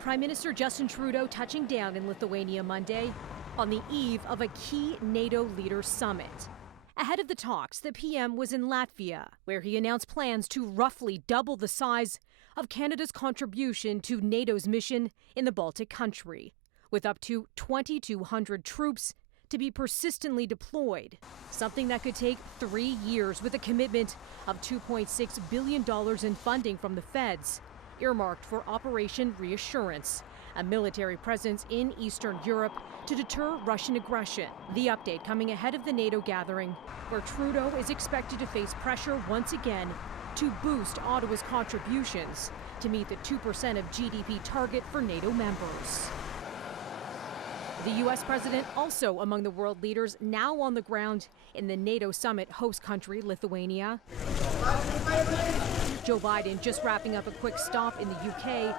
Prime Minister Justin Trudeau touching down in Lithuania Monday on the eve of a key NATO leaders summit. Ahead of the talks, the PM was in Latvia, where he announced plans to roughly double the size of Canada's contribution to NATO's mission in the Baltic country, with up to 2,200 troops to be persistently deployed, something that could take 3 years with a commitment of $2.6 billion in funding from the feds, earmarked for Operation Reassurance, a military presence in Eastern Europe to deter Russian aggression. The update coming ahead of the NATO gathering, where Trudeau is expected to face pressure once again to boost Ottawa's contributions to meet the 2% of GDP target for NATO members. The U.S. president also among the world leaders now on the ground in the NATO summit host country, Lithuania. Joe Biden just wrapping up a quick stop in the UK,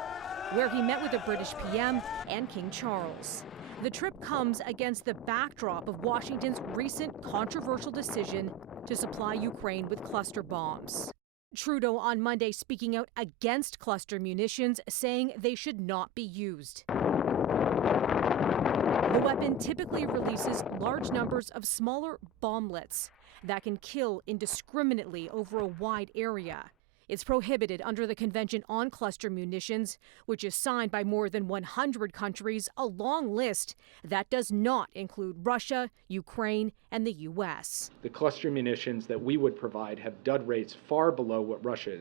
where he met with the British PM and King Charles. The trip comes against the backdrop of Washington's recent controversial decision to supply Ukraine with cluster bombs. Trudeau on Monday speaking out against cluster munitions, saying they should not be used. The weapon typically releases large numbers of smaller bomblets that can kill indiscriminately over a wide area. It's prohibited under the Convention on Cluster Munitions, which is signed by more than 100 countries, a long list that does not include Russia, Ukraine, and the U.S. The cluster munitions that we would provide have dud rates far below what Russia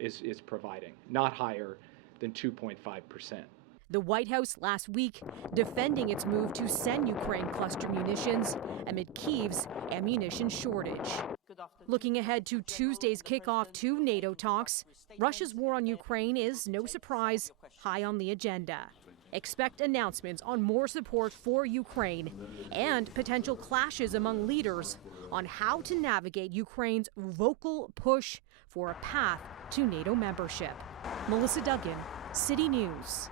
is providing, not higher than 2.5%. The White House last week defending its move to send Ukraine cluster munitions amid Kyiv's ammunition shortage. Looking ahead to Tuesday's kickoff to NATO talks, Russia's war on Ukraine is, no surprise, high on the agenda. Expect announcements on more support for Ukraine and potential clashes among leaders on how to navigate Ukraine's vocal push for a path to NATO membership. Melissa Duggan, City News.